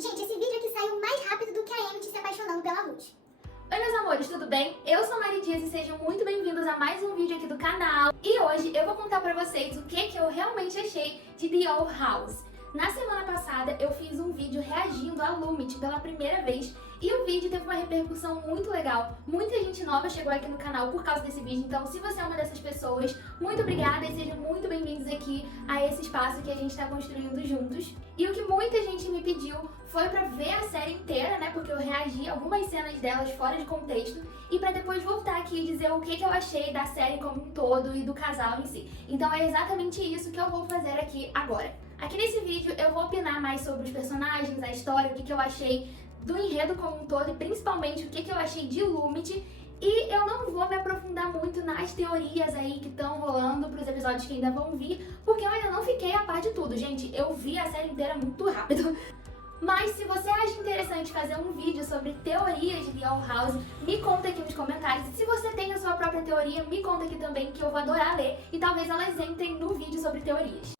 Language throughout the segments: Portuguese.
Gente, esse vídeo aqui saiu mais rápido do que a Emmett se apaixonando pela Luz. Oi meus amores, tudo bem? Eu sou a Mari Dias e sejam muito bem-vindos a mais um vídeo aqui do canal. E hoje eu vou contar pra vocês o que eu realmente achei de The Old House. Na semana passada eu fiz um vídeo reagindo a Lumit pela primeira vez e o vídeo teve uma repercussão muito legal. Muita gente nova chegou aqui no canal por causa desse vídeo, então se você é uma dessas pessoas, muito obrigada e sejam muito bem-vindos aqui a esse espaço que a gente está construindo juntos. E o que muita gente me pediu foi pra ver a série inteira, né, porque eu reagi a algumas cenas delas fora de contexto e pra depois voltar aqui e dizer o que eu achei da série como um todo e do casal em si. Então é exatamente isso que eu vou fazer aqui agora. Aqui nesse vídeo eu vou opinar mais sobre os personagens, a história, o que eu achei do enredo como um todo e principalmente o que eu achei de Lumit. E eu não vou me aprofundar muito nas teorias aí que estão rolando pros episódios que ainda vão vir, porque eu ainda não fiquei a par de tudo, gente. Eu vi a série inteira muito rápido. Mas se você acha interessante fazer um vídeo sobre teorias de The Old House, me conta aqui nos comentários. E se você tem a sua própria teoria, me conta aqui também que eu vou adorar ler e talvez elas entrem no vídeo sobre teorias.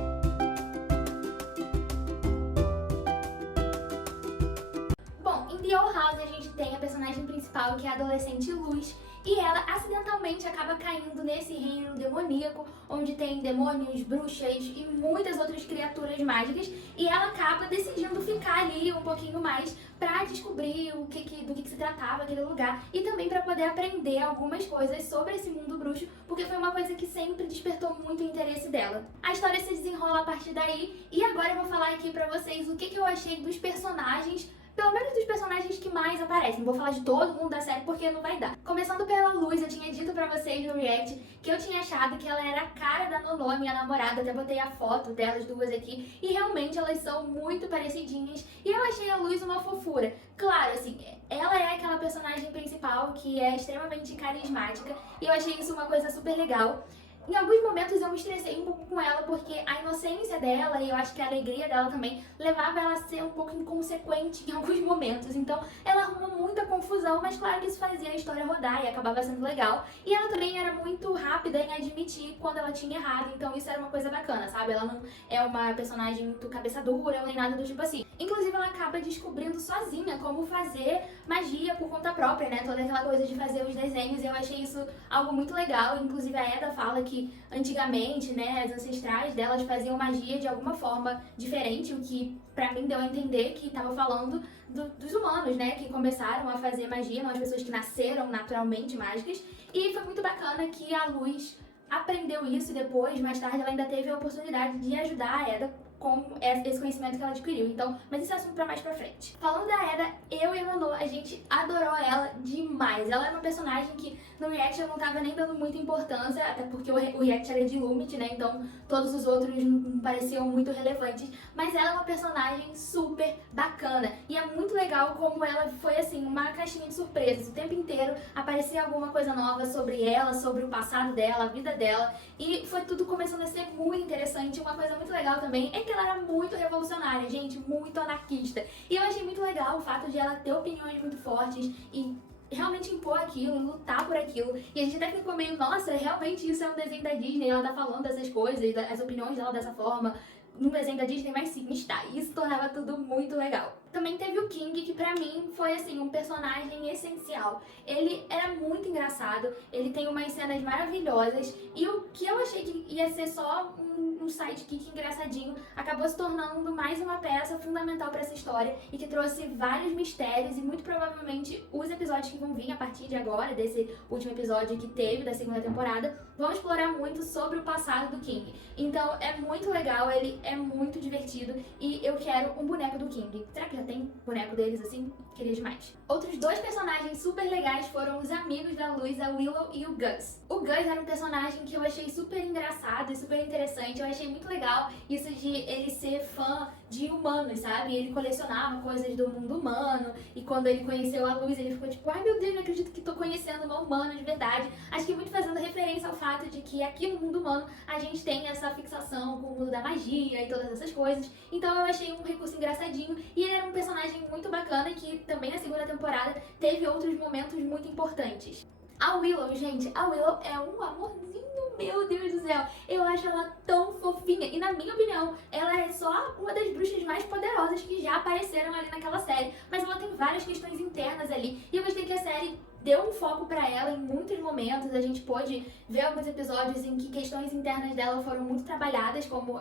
Bom, em The Old House a gente tem a personagem principal, que é a adolescente Luz, e ela acidentalmente acaba caindo nesse reino demoníaco, onde tem demônios, bruxas e muitas outras criaturas mágicas, e ela acaba decidindo ficar ali um pouquinho mais pra descobrir do que se tratava aquele lugar, e também pra poder aprender algumas coisas sobre esse mundo bruxo, porque foi uma coisa que sempre despertou muito o interesse dela. A história se desenrola a partir daí, e agora eu vou falar aqui pra vocês o que eu achei dos personagens, pelo menos dos personagens que mais aparecem. Não vou falar de todo mundo da série porque não vai dar. Começando pela Luz, eu tinha dito pra vocês no react que eu tinha achado que ela era a cara da Nono, minha namorada. Até botei a foto delas duas aqui e realmente elas são muito parecidinhas. E eu achei a Luz uma fofura. Claro, assim, ela é aquela personagem principal que é extremamente carismática e eu achei isso uma coisa super legal. Em alguns momentos eu me estressei um pouco com ela porque a inocência dela e eu acho que a alegria dela também levava ela a ser um pouco inconsequente em alguns momentos. Então ela arrumou muita confusão, mas claro que isso fazia a história rodar e acabava sendo legal. E ela também era muito rápida em admitir quando ela tinha errado, então isso era uma coisa bacana, sabe? Ela não é uma personagem muito cabeça dura nem nada do tipo assim. Inclusive ela acaba descobrindo sozinha como fazer magia por conta própria, né? Toda aquela coisa de fazer os desenhos e eu achei isso algo muito legal. Inclusive a Eda fala que antigamente, né, as ancestrais delas faziam magia de alguma forma diferente, o que pra mim deu a entender que tava falando dos humanos, né, que começaram a fazer magia, não as pessoas que nasceram naturalmente mágicas. E foi muito bacana que a Luz aprendeu isso e depois, mais tarde, ela ainda teve a oportunidade de ajudar a Eda com esse conhecimento que ela adquiriu. Então, mas isso é assunto pra mais pra frente. Falando da Eda, eu e a Nono, a gente adorou ela demais. Ela era uma personagem que no react eu não tava nem dando muita importância, até porque o react era de Lumit, né? Então todos os outros não pareciam muito relevantes. Mas ela é uma personagem super bacana. E é muito legal como ela foi, assim, uma caixinha de surpresas. O tempo inteiro aparecia alguma coisa nova sobre ela, sobre o passado dela, a vida dela. E foi tudo começando a ser muito interessante. Uma coisa muito legal também é que ela era muito revolucionária, gente, muito anarquista. E eu achei muito legal o fato de ela ter opiniões muito fortes e realmente impor aquilo, lutar por aquilo. E a gente até ficou meio, nossa, realmente isso é um desenho da Disney, ela tá falando dessas coisas, as opiniões dela dessa forma, num desenho da Disney, mas sim, está. Isso tornava tudo muito legal. Também teve o King, que pra mim foi, assim, um personagem essencial. Ele era muito engraçado, ele tem umas cenas maravilhosas, e o que eu achei que ia ser só um sidekick engraçadinho acabou se tornando mais uma peça fundamental pra essa história e que trouxe vários mistérios e muito provavelmente os episódios que vão vir a partir de agora, desse último episódio que teve da segunda temporada, vão explorar muito sobre o passado do King. Então é muito legal, ele é muito divertido e eu quero um boneco do King. Será que já tem boneco deles assim? Queria demais. Outros dois personagens super legais foram os amigos da Luz, a Willow e o Gus. O Gus era um personagem que eu achei super engraçado e super interessante. Eu achei muito legal isso de ele ser fã de humanos, sabe? Ele colecionava coisas do mundo humano e quando ele conheceu a Luz ele ficou tipo, ai meu Deus, não acredito que tô conhecendo uma humana de verdade. Acho que muito fazendo referência ao fato de que aqui no mundo humano a gente tem essa fixação com o mundo da magia e todas essas coisas. Então eu achei um recurso engraçadinho e ele era um personagem muito bacana que também na segunda temporada teve outros momentos muito importantes. A Willow, gente, a Willow é um amorzinho, meu Deus do céu. Eu acho ela tão fofinha e, na minha opinião, ela é só uma das bruxas mais poderosas que já apareceram ali naquela série. Mas ela tem várias questões internas ali e eu gostei que a série deu um foco pra ela em muitos momentos. A gente pôde ver alguns episódios em que questões internas dela foram muito trabalhadas, como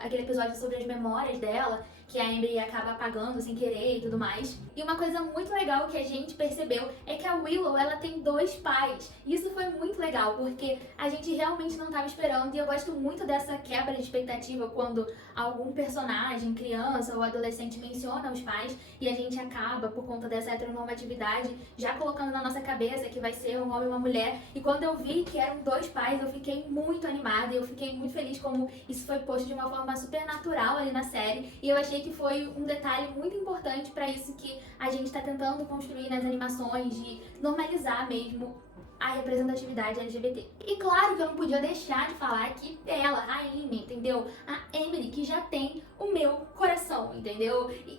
aquele episódio sobre as memórias dela, que a Amber acaba apagando sem querer e tudo mais. E uma coisa muito legal que a gente percebeu é que a Willow, ela tem 2 pais. Isso foi muito legal, porque a gente realmente não estava esperando, e eu gosto muito dessa quebra de expectativa quando algum personagem, criança ou adolescente menciona os pais, e a gente acaba, por conta dessa heteronormatividade, já colocando na nossa cabeça que vai ser um homem e uma mulher. E quando eu vi que eram 2 pais, eu fiquei muito animada, e eu fiquei muito feliz como isso foi posto de uma forma super natural ali na série, e eu achei que foi um detalhe muito importante para isso que a gente está tentando construir nas animações, de normalizar mesmo a representatividade LGBT. E claro que eu não podia deixar de falar aqui dela, a Amy, entendeu? A Emily, que já tem o meu coração, entendeu? E,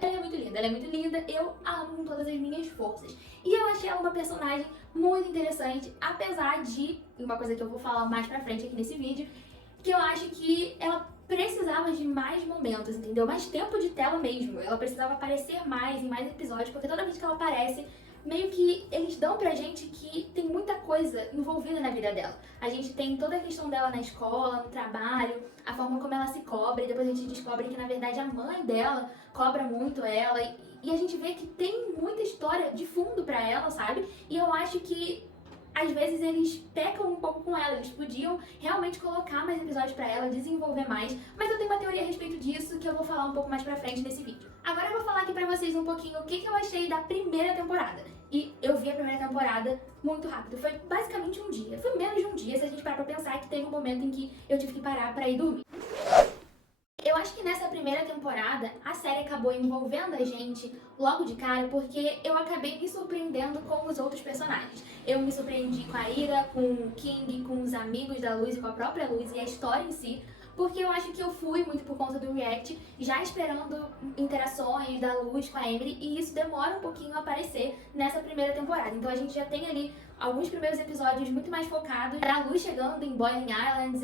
ela é muito linda, ela é muito linda, eu amo com todas as minhas forças. E eu achei ela uma personagem muito interessante, apesar de, e uma coisa que eu vou falar mais pra frente aqui nesse vídeo, que eu acho que ela precisava de mais momentos, entendeu? Mais tempo de tela mesmo. Ela precisava aparecer mais em mais episódios, porque toda vez que ela aparece, meio que eles dão pra gente que tem muita coisa envolvida na vida dela. A gente tem toda a questão dela na escola, no trabalho, a forma como ela se cobra, e depois a gente descobre que, na verdade, a mãe dela cobra muito ela, e a gente vê que tem muita história de fundo pra ela, sabe? E eu acho que às vezes eles pecam um pouco com ela, eles podiam realmente colocar mais episódios pra ela, desenvolver mais, mas eu tenho uma teoria a respeito disso que eu vou falar um pouco mais pra frente nesse vídeo. Agora eu vou falar aqui pra vocês um pouquinho o que eu achei da primeira temporada. E eu vi a primeira temporada muito rápido, foi basicamente um dia, foi menos de um dia se a gente parar pra pensar que teve um momento em que eu tive que parar pra ir dormir. Eu acho que nessa primeira temporada, a série acabou envolvendo a gente logo de cara, porque eu acabei me surpreendendo com os outros personagens. Eu me surpreendi com a Ira, com o King, com os amigos da Luz e com a própria Luz e a história em si, porque eu acho que eu fui muito por conta do react, já esperando interações da Luz com a Emily, e isso demora um pouquinho a aparecer nessa primeira temporada. Então a gente já tem ali alguns primeiros episódios muito mais focados, a Luz chegando em Boiling Islands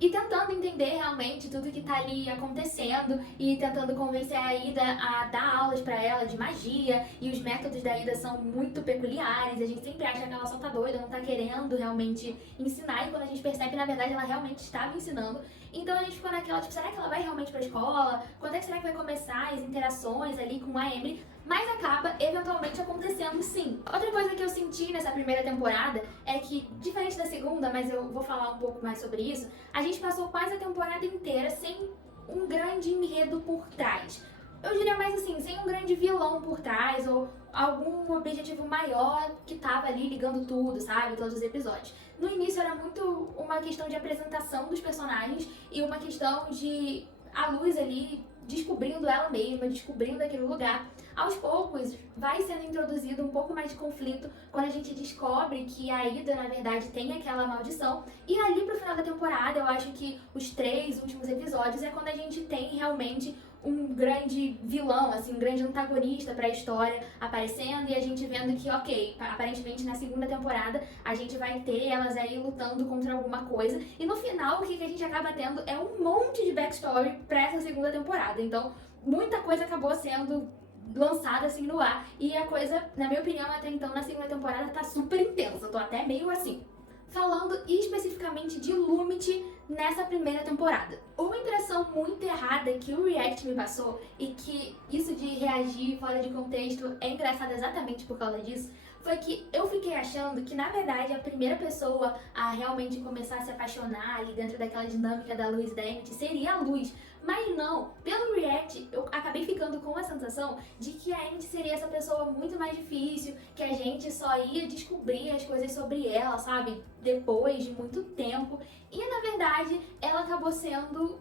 e tentando entender realmente tudo que tá ali acontecendo e tentando convencer a Ida a dar aulas pra ela de magia, e os métodos da Ida são muito peculiares, a gente sempre acha que ela só tá doida, não tá querendo realmente ensinar, e quando a gente percebe, na verdade, ela realmente estava ensinando. Então a gente ficou naquela, tipo, será que ela vai realmente pra escola? Quando é que será que vai começar as interações ali com a Emily? Mas acaba eventualmente acontecendo sim. Outra coisa que eu senti nessa primeira temporada é que, diferente da segunda, mas eu vou falar um pouco mais sobre isso, a gente passou quase a temporada inteira sem um grande enredo por trás. Eu diria mais assim, sem um grande vilão por trás ou algum objetivo maior que tava ali ligando tudo, sabe? Todos os episódios. No início era muito uma questão de apresentação dos personagens e uma questão de a Luz ali descobrindo ela mesma, descobrindo aquele lugar. Aos poucos, vai sendo introduzido um pouco mais de conflito quando a gente descobre que a Ida, na verdade, tem aquela maldição. E ali pro final da temporada, eu acho que os 3 últimos episódios é quando a gente tem realmente um grande vilão, assim, um grande antagonista pra história aparecendo, e a gente vendo que, ok, aparentemente na segunda temporada a gente vai ter elas aí lutando contra alguma coisa, e no final o que a gente acaba tendo é um monte de backstory pra essa segunda temporada. Então, muita coisa acabou sendo lançada assim no ar, e a coisa, na minha opinião, até então na segunda temporada tá super intensa, eu tô até meio assim. Falando especificamente de Lumity nessa primeira temporada. Uma impressão muito errada que o React me passou, e que isso de reagir fora de contexto é engraçado exatamente por causa disso, foi que eu fiquei achando que, na verdade, a primeira pessoa a realmente começar a se apaixonar ali dentro daquela dinâmica da Luz e da Amity seria a Luz. Mas não, pelo React eu acabei ficando com a sensação de que a Amity seria essa pessoa muito mais difícil, que a gente só ia descobrir as coisas sobre ela, sabe, depois de muito tempo. E na verdade ela acabou sendo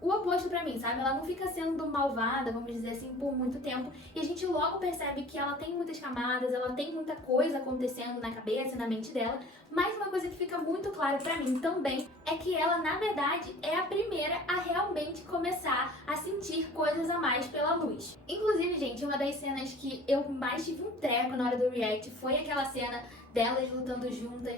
o oposto pra mim, sabe? Ela não fica sendo malvada, vamos dizer assim, por muito tempo. E a gente logo percebe que ela tem muitas camadas, ela tem muita coisa acontecendo na cabeça e na mente dela. Mas uma coisa que fica muito claro pra mim também é que ela, na verdade, é a primeira a realmente começar a sentir coisas a mais pela Luz. Inclusive, gente, uma das cenas que eu mais tive um treco na hora do react foi aquela cena delas lutando juntas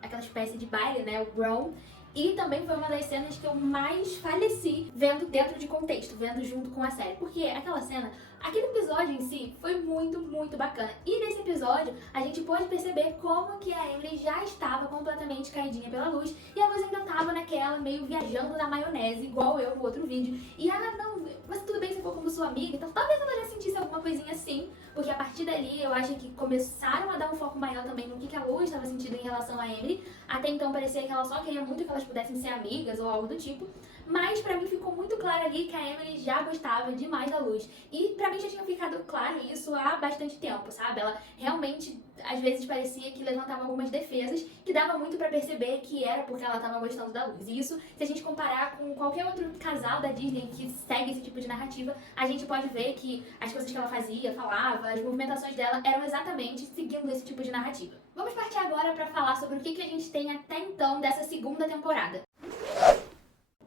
aquela espécie de baile, né? O Brawl. E também foi uma das cenas que eu mais faleci vendo dentro de contexto, vendo junto com a série. Porque aquela cena, aquele episódio em si foi muito, muito bacana. E nesse episódio, a gente pôde perceber como que a Emily já estava completamente caidinha pela Luz. E a Luz ainda estava naquela, meio viajando na maionese, igual eu no outro vídeo. E ela, não, mas tudo bem se for como sua amiga. Então talvez ela já sentisse alguma coisinha assim. Porque a partir dali, eu acho que começaram a dar um foco maior também no que a Luz estava sentindo em relação a Emily. Até então parecia que ela só queria muito que elas pudessem ser amigas ou algo do tipo. Mas pra mim ficou muito claro ali que a Emily já gostava demais da Luz. E pra mim já tinha ficado claro isso há bastante tempo, sabe? Ela realmente, às vezes, parecia que levantava algumas defesas que dava muito pra perceber que era porque ela tava gostando da Luz. E isso, se a gente comparar com qualquer outro casal da Disney que segue esse tipo de narrativa, a gente pode ver que as coisas que ela fazia, falava, as movimentações dela eram exatamente seguindo esse tipo de narrativa. Vamos partir agora pra falar sobre o que a gente tem até então dessa segunda temporada.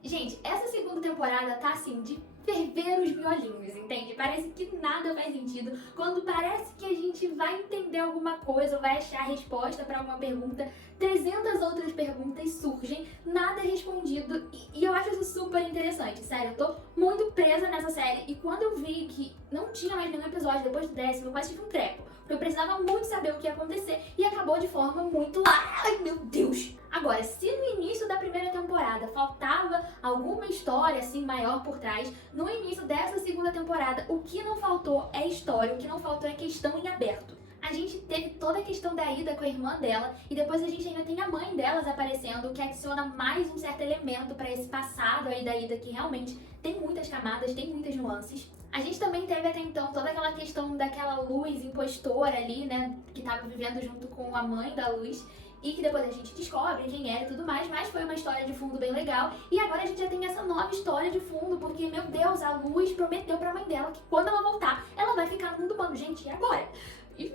Gente, essa segunda temporada tá assim, de ferver os violinhos, entende? Parece que nada faz sentido. Quando parece que a gente vai entender alguma coisa ou vai achar a resposta pra alguma pergunta, 300 outras perguntas surgem, nada é respondido. E eu acho isso super interessante, sério. Eu tô muito presa nessa série. E quando eu vi que não tinha mais nenhum episódio depois do 10º, eu quase tive um treco. Porque eu precisava muito saber o que ia acontecer e acabou de forma muito... Ai, meu Deus! Agora, se no início da primeira temporada faltava alguma história assim maior por trás, no início dessa segunda temporada o que não faltou é história, o que não faltou é questão em aberto. A gente teve toda a questão da Ida com a irmã dela e depois a gente ainda tem a mãe delas aparecendo, o que adiciona mais um certo elemento para esse passado aí da Ida que realmente tem muitas camadas, tem muitas nuances. A gente também teve até então toda aquela questão daquela Luz impostora ali, né, que tava vivendo junto com a mãe da Luz e que depois a gente descobre quem era e tudo mais, mas foi uma história de fundo bem legal. E agora a gente já tem essa nova história de fundo, porque, meu Deus, a Luz prometeu pra mãe dela que quando ela voltar, ela vai ficar no mundo humano. Gente, e agora? E,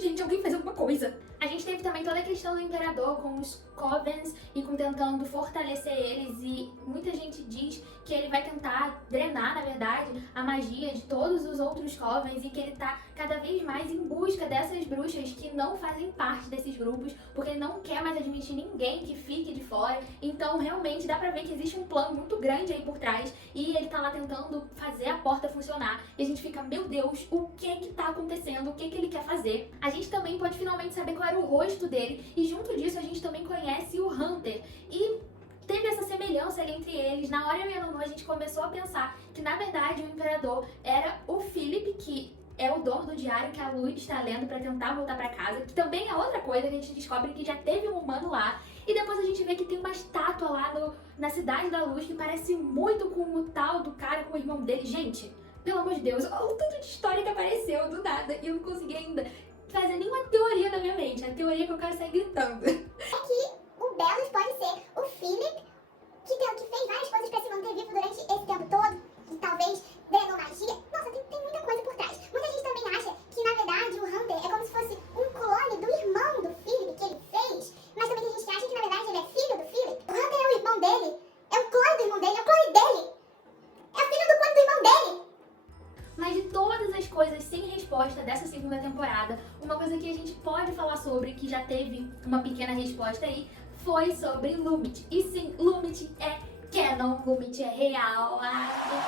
gente, alguém faz alguma coisa. A gente teve também toda a questão do Imperador com os Covens e com tentando fortalecer eles, e muita gente diz que ele vai tentar drenar, na verdade, a magia de todos os outros Covens e que ele tá cada vez mais em busca dessas bruxas que não fazem parte desses grupos, porque ele não quer mais admitir ninguém que fique de fora. Então, realmente, dá pra ver que existe um plano muito grande aí por trás e ele tá lá tentando fazer a porta funcionar. E a gente fica, meu Deus, o que tá acontecendo? O que ele quer fazer? A gente também pode finalmente saber qual era o rosto dele e junto disso a gente também conhece o Hunter. E teve essa semelhança ali entre eles. Na hora eu e a Nunu, a gente começou a pensar que, na verdade, o Imperador era o Philip, que é o dono do diário que a Luz está lendo pra tentar voltar pra casa, que também é outra coisa que a gente descobre que já teve um humano lá. E depois a gente vê que tem uma estátua lá na Cidade da Luz que parece muito com o tal do cara, com o irmão dele. Gente, pelo amor de Deus, olha o tanto de história que apareceu do nada e eu não consegui ainda fazer nenhuma teoria na minha mente. A teoria que eu quero sair gritando. É que o Belus pode ser o Philip, que fez várias coisas pra se manter vivo durante esse tempo todo, que talvez drenou magia. Nossa, tem muita coisa por trás. Muita gente também acha que, na verdade, o Hunter é como se fosse um clone do irmão do Philip que ele fez, mas também tem gente que acha que, na verdade, ele é filho do Philip. O Hunter é o irmão dele, é o clone do irmão dele, é o clone dele. É o filho do clone do irmão dele. Mas de todas as coisas sem resposta dessa segunda temporada, uma coisa que a gente pode falar sobre, que já teve uma pequena resposta aí, foi sobre Lumit. E sim, Lumit é canon, Lumit é real.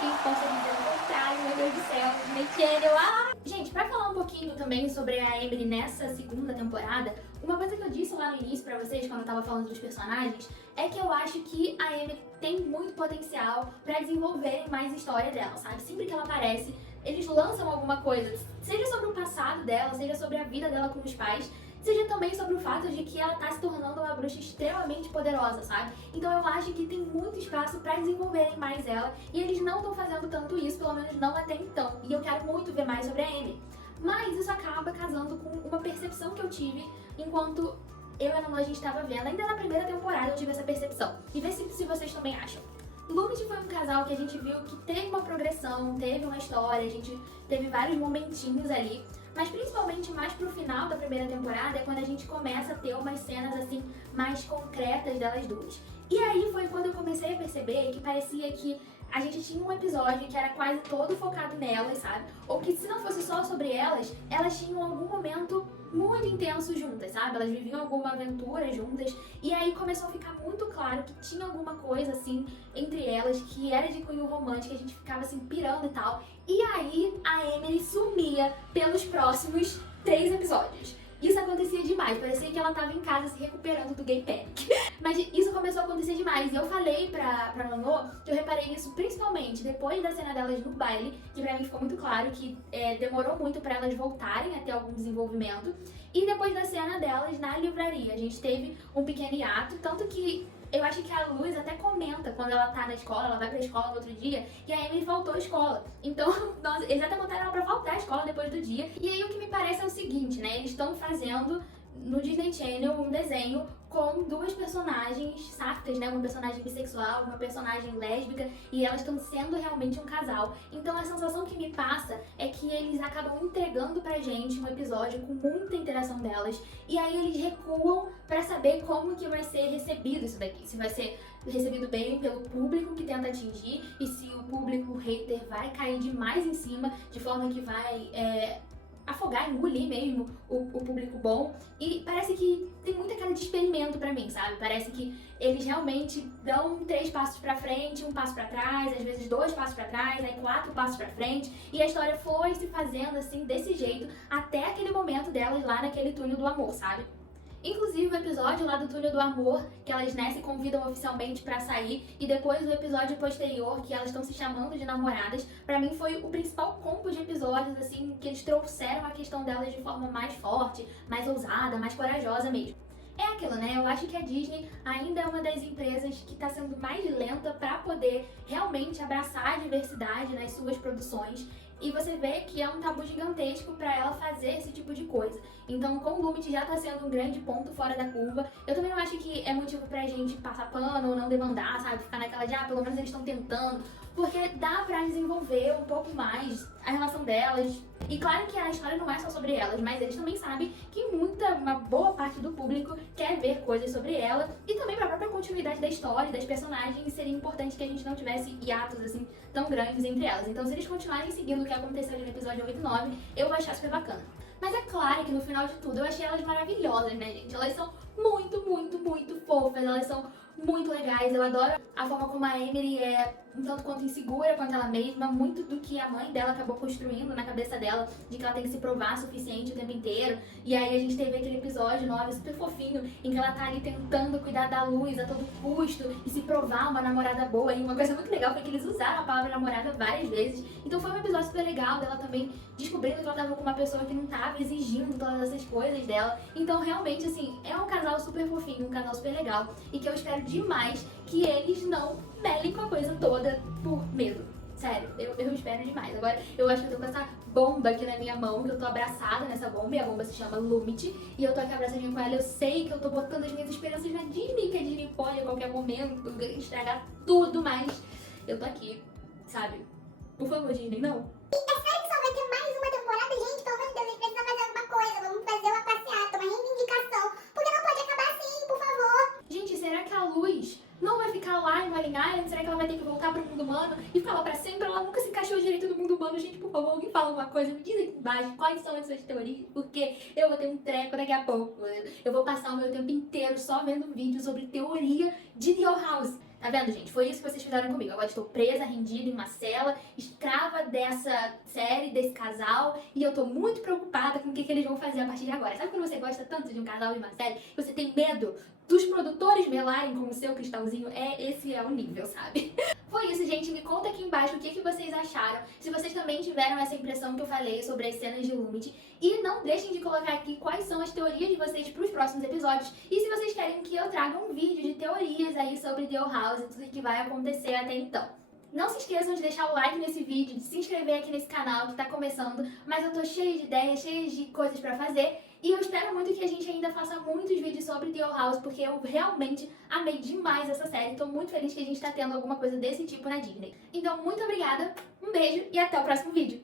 Quem possa dizer o contrário, meu Deus do céu, Disney Channel. Gente, pra falar um pouquinho também sobre a Emily nessa segunda temporada, uma coisa que eu disse lá no início pra vocês, quando eu tava falando dos personagens, é que eu acho que a Emily tem muito potencial pra desenvolverem mais a história dela, sabe? Sempre que ela aparece, eles lançam alguma coisa, seja sobre o passado dela, seja sobre a vida dela com os pais, seja também sobre o fato de que ela tá se tornando uma bruxa extremamente poderosa, sabe? Então eu acho que tem muito espaço pra desenvolverem mais ela, e eles não estão fazendo tanto isso, pelo menos não até então, e eu quero muito ver mais sobre a Amy. Mas isso acaba casando com uma percepção que eu tive enquanto eu e a Nanu a gente tava vendo, ainda na primeira temporada eu tive essa percepção. E vê se vocês também acham. Lumity foi um casal que a gente viu que teve uma progressão, teve uma história, a gente teve vários momentinhos ali, mas principalmente mais pro final da primeira temporada é quando a gente começa a ter umas cenas assim mais concretas delas duas. E aí foi quando eu comecei a perceber que parecia que a gente tinha um episódio que era quase todo focado nelas, sabe? Ou que se não fosse só sobre elas, elas tinham algum momento muito intenso juntas, sabe? Elas viviam alguma aventura juntas. E aí começou a ficar muito claro que tinha alguma coisa, assim, entre elas, que era de cunho romântico, a gente ficava, assim, pirando e tal. E aí a Emily sumia pelos próximos 3 episódios. Isso acontecia demais, parecia que ela tava em casa se recuperando do gay panic. Mas isso começou a acontecer demais. E eu falei pra Manô que eu reparei isso principalmente depois da cena delas no baile, que pra mim ficou muito claro que demorou muito pra elas voltarem a ter algum desenvolvimento. E depois da cena delas na livraria, a gente teve um pequeno hiato, tanto que eu acho que a Luz até comenta quando ela tá na escola, ela vai pra escola no outro dia, e a Emily faltou à escola. Então, eles até botaram ela pra faltar à escola depois do dia. E aí o que me parece é o seguinte, né? Eles estão fazendo no Disney Channel um desenho com 2 personagens sáficas, né? Uma personagem bissexual, uma personagem lésbica, e elas estão sendo realmente um casal. Então a sensação que me passa é que eles acabam entregando pra gente um episódio com muita interação delas, e aí eles recuam pra saber como que vai ser recebido isso daqui. Se vai ser recebido bem pelo público que tenta atingir, e se o público hater vai cair demais em cima, de forma que vai afogar, engolir mesmo o público bom. E parece que tem muita cara de experimento pra mim, sabe? Parece que eles realmente dão 3 passos pra frente, 1 passo pra trás, às vezes 2 passos pra trás, aí 4 passos pra frente, e a história foi se fazendo assim, desse jeito, até aquele momento delas lá naquele túnel do amor, sabe? Inclusive o episódio lá do Túnel do Amor, que elas, né, se convidam oficialmente pra sair, e depois o episódio posterior, que elas estão se chamando de namoradas, pra mim foi o principal combo de episódios, assim, que eles trouxeram a questão delas de forma mais forte, mais ousada, mais corajosa mesmo. É aquilo, né? Eu acho que a Disney ainda é uma das empresas que tá sendo mais lenta pra poder realmente abraçar a diversidade nas suas produções. E você vê que é um tabu gigantesco pra ela fazer esse tipo de coisa. Então, como o Lumity já tá sendo um grande ponto fora da curva, eu também não acho que é motivo pra gente passar pano ou não demandar, sabe? Ficar naquela de, pelo menos eles estão tentando. Porque dá pra desenvolver um pouco mais a relação delas. E claro que a história não é só sobre elas, mas eles também sabem que uma boa parte do público quer ver coisas sobre ela. E também pra própria continuidade da história, das personagens, seria importante que a gente não tivesse hiatos assim tão grandes entre elas. Então, se eles continuarem seguindo o que aconteceu ali no episódio 8 e 9, eu vou achar super bacana. Mas é claro que no final de tudo eu achei elas maravilhosas, né, gente? Elas são muito, muito, muito fofas, elas são muito legais. Eu adoro a forma como a Emily é um tanto quanto insegura quanto ela mesma, muito do que a mãe dela acabou construindo na cabeça dela, de que ela tem que se provar suficiente o tempo inteiro. E aí a gente teve aquele episódio 9 super fofinho, em que ela tá ali tentando cuidar da Luz a todo custo e se provar uma namorada boa. E uma coisa muito legal foi que eles usaram a palavra namorada várias vezes. Então foi um episódio super legal dela também descobrindo que ela tava com uma pessoa que não tava exigindo todas essas coisas dela. Então realmente, assim, é um casal super fofinho, um casal super legal, e que eu espero demais que eles não melem com a coisa toda por medo. Sério, eu espero demais. Agora, eu acho que eu tô com essa bomba aqui na minha mão, que eu tô abraçada nessa bomba, e a bomba se chama Lumity, e eu tô aqui abraçadinha com ela. Eu sei que eu tô botando as minhas esperanças na Disney, que a Disney pode a qualquer momento estragar tudo, mas eu tô aqui, sabe? Por favor, Disney, não. É sério que só vai ter mais uma temporada, gente? Pelo amor de Deus, a gente precisa fazer alguma coisa. Vamos fazer uma passeata, uma reivindicação. Porque não pode acabar assim, por favor. Gente, será que a Luz não vai ficar lá em Wally Island? Será que ela vai ter que voltar pro mundo humano e ficar lá pra sempre? Ela nunca se encaixou direito no mundo humano. Gente, por favor, alguém fala alguma coisa. Me diz aqui embaixo quais são as suas teorias, porque eu vou ter um treco daqui a pouco. Eu vou passar o meu tempo inteiro só vendo vídeos sobre teoria de The Owl House. Tá vendo, gente? Foi isso que vocês fizeram comigo. Agora estou presa, rendida em uma cela, escrava dessa série, desse casal, e eu tô muito preocupada com o que eles vão fazer a partir de agora. Sabe quando você gosta tanto de um casal e uma série, você tem medo dos produtores melarem com o seu cristalzinho? Esse é o nível, sabe? Foi isso, gente. Me conta aqui embaixo o que vocês acharam. Se vocês também tiveram essa impressão que eu falei sobre as cenas de Lumity. E não deixem de colocar aqui quais são as teorias de vocês para os próximos episódios. E se vocês querem que eu traga um vídeo de teorias aí sobre The Owl House e tudo que vai acontecer até então. Não se esqueçam de deixar o like nesse vídeo, de se inscrever aqui nesse canal que tá começando. Mas eu tô cheia de ideias, cheia de coisas pra fazer. E eu espero muito que a gente ainda faça muitos vídeos sobre The Owl House, porque eu realmente amei demais essa série. Tô muito feliz que a gente tá tendo alguma coisa desse tipo na Disney. Então, muito obrigada, um beijo e até o próximo vídeo.